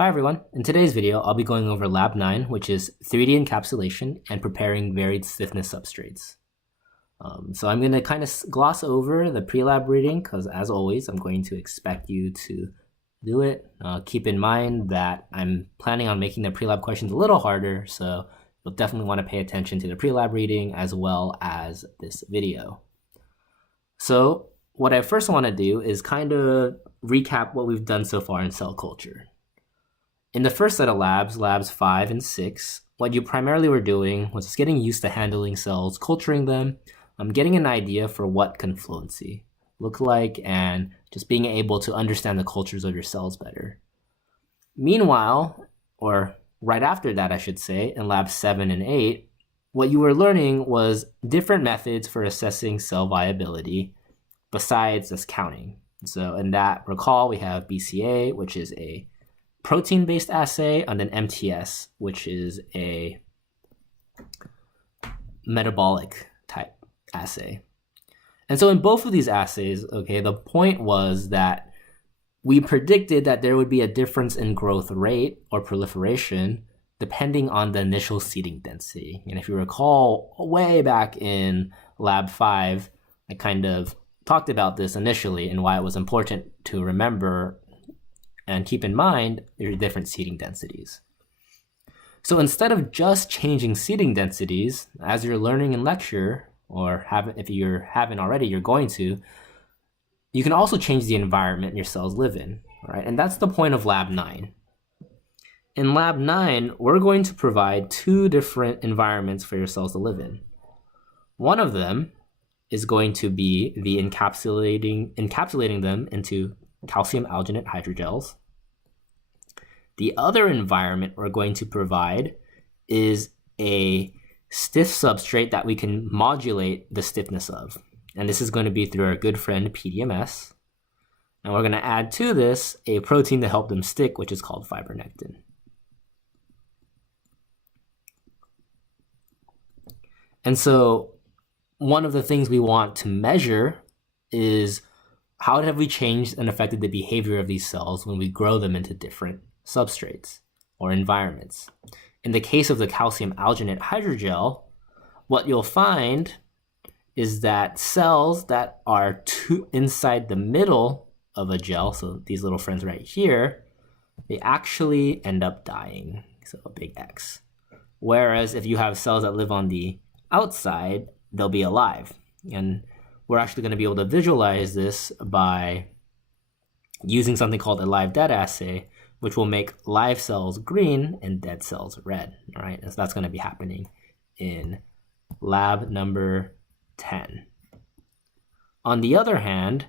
Hi everyone, in today's video I'll be going over Lab 9, which is 3D encapsulation and preparing varied stiffness substrates. So I'm going to kind of gloss over the pre-lab reading because as always I'm going to expect you to do it. Keep in mind that I'm planning on making the pre-lab questions a little harder, so you'll definitely want to pay attention to the pre-lab reading as well as this video. So what I first want to do is kind of recap what we've done so far in cell culture. In the first set of labs 5 and 6, what you primarily were doing was just getting used to handling cells, culturing them, getting an idea for what confluency looked like, and just being able to understand the cultures of your cells better. Meanwhile, or right after that I should say, in labs 7 and 8, what you were learning was different methods for assessing cell viability besides just counting. So in that, recall we have BCA, which is a protein-based assay, and then MTS, which is a metabolic type assay. And so in both of these assays, okay, the point was that we predicted that there would be a difference in growth rate or proliferation depending on the initial seeding density. And if you recall, way back in lab 5, I kind of talked about this initially and why it was important to remember and keep in mind your different seeding densities. So instead of just changing seeding densities, as you're learning in lecture, or if you haven't already, you're going to, you can also change the environment your cells live in, right? And that's the point of Lab 9. In Lab 9, we're going to provide two different environments for your cells to live in. One of them is going to be the encapsulating them into calcium alginate hydrogels. The other environment we're going to provide is a stiff substrate that we can modulate the stiffness of. And this is going to be through our good friend PDMS. And we're going to add to this a protein to help them stick, which is called fibronectin. And so one of the things we want to measure is how have we changed and affected the behavior of these cells when we grow them into different substrates or environments. In the case of the calcium alginate hydrogel, what you'll find is that cells that are inside the middle of a gel, so these little friends right here, they actually end up dying, so a big X. Whereas if you have cells that live on the outside, they'll be alive. And we're actually going to be able to visualize this by using something called a live dead assay, which will make live cells green and dead cells red. All right, and so that's going to be happening in lab number 10. On the other hand,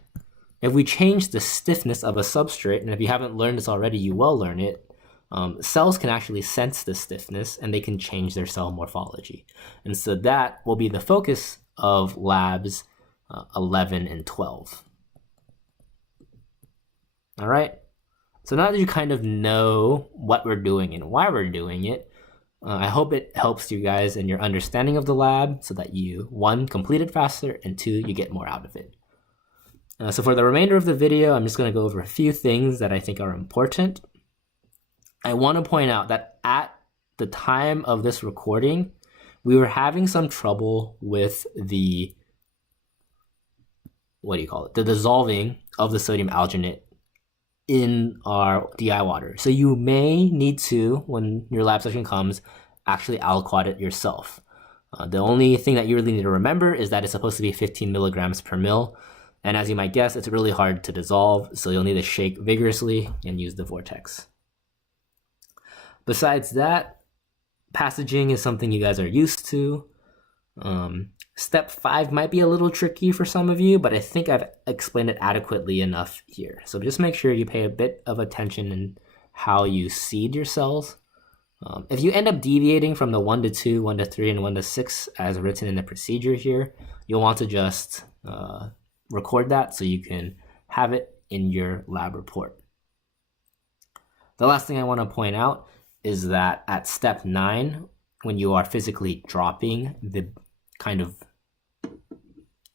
if we change the stiffness of a substrate, and if you haven't learned this already, you will learn it, cells can actually sense the stiffness and they can change their cell morphology. And so that will be the focus of labs 11 and 12. All right, so now that you kind of know what we're doing and why we're doing it, I hope it helps you guys in your understanding of the lab so that you, 1, complete it faster, and 2, you get more out of it. So for the remainder of the video, I'm just going to go over a few things that I think are important. I want to point out that at the time of this recording, we were having some trouble with the the dissolving of the sodium alginate in our DI water. So you may need to, when your lab session comes, actually aliquot it yourself. The only thing that you really need to remember is that it's supposed to be 15 milligrams per mil. And as you might guess, it's really hard to dissolve, so you'll need to shake vigorously and use the vortex. Besides that, passaging is something you guys are used to. Step 5 might be a little tricky for some of you, but I think I've explained it adequately enough here. So just make sure you pay a bit of attention in how you seed your cells. If you end up deviating from the 1 to 2, 1 to 3, and 1 to 6 as written in the procedure here, you'll want to just record that so you can have it in your lab report. The last thing I want to point out is that at step 9, when you are physically dropping the kind of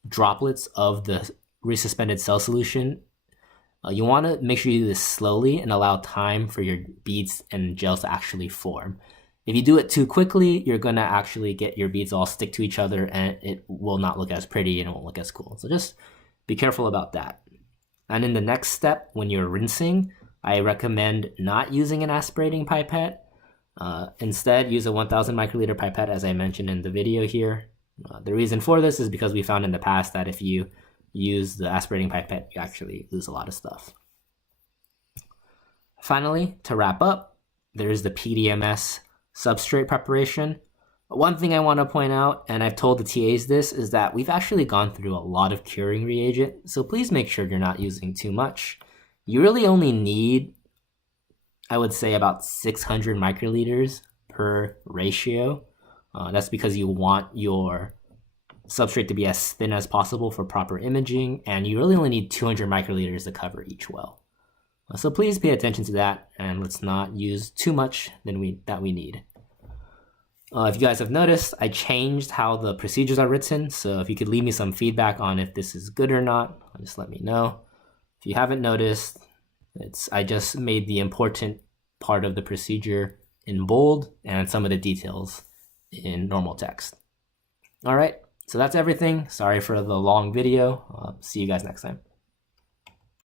droplets of the resuspended cell solution You want to make sure you do this slowly and allow time for your beads and gels to actually form. If you do it too quickly, you're going to actually get your beads all stick to each other and it will not look as pretty and it won't look as cool. So just be careful about that. And in the next step, when you're rinsing, I recommend not using an aspirating pipette. Instead, use a 1000 microliter pipette, as I mentioned in the video here. The reason for this is because we found in the past that if you use the aspirating pipette, you actually lose a lot of stuff. Finally, to wrap up, there's the PDMS substrate preparation. One thing I want to point out, and I've told the TAs this, is that we've actually gone through a lot of curing reagent, so please make sure you're not using too much. You really only need, I would say, about 600 microliters per ratio. That's because you want your substrate to be as thin as possible for proper imaging, and you really only need 200 microliters to cover each well. So please pay attention to that, and let's not use too much that we need. If you guys have noticed, I changed how the procedures are written, so if you could leave me some feedback on if this is good or not, just let me know. If you haven't noticed, I just made the important part of the procedure in bold and some of the details in normal text. All right, so that's everything. Sorry for the long video. See you guys next time.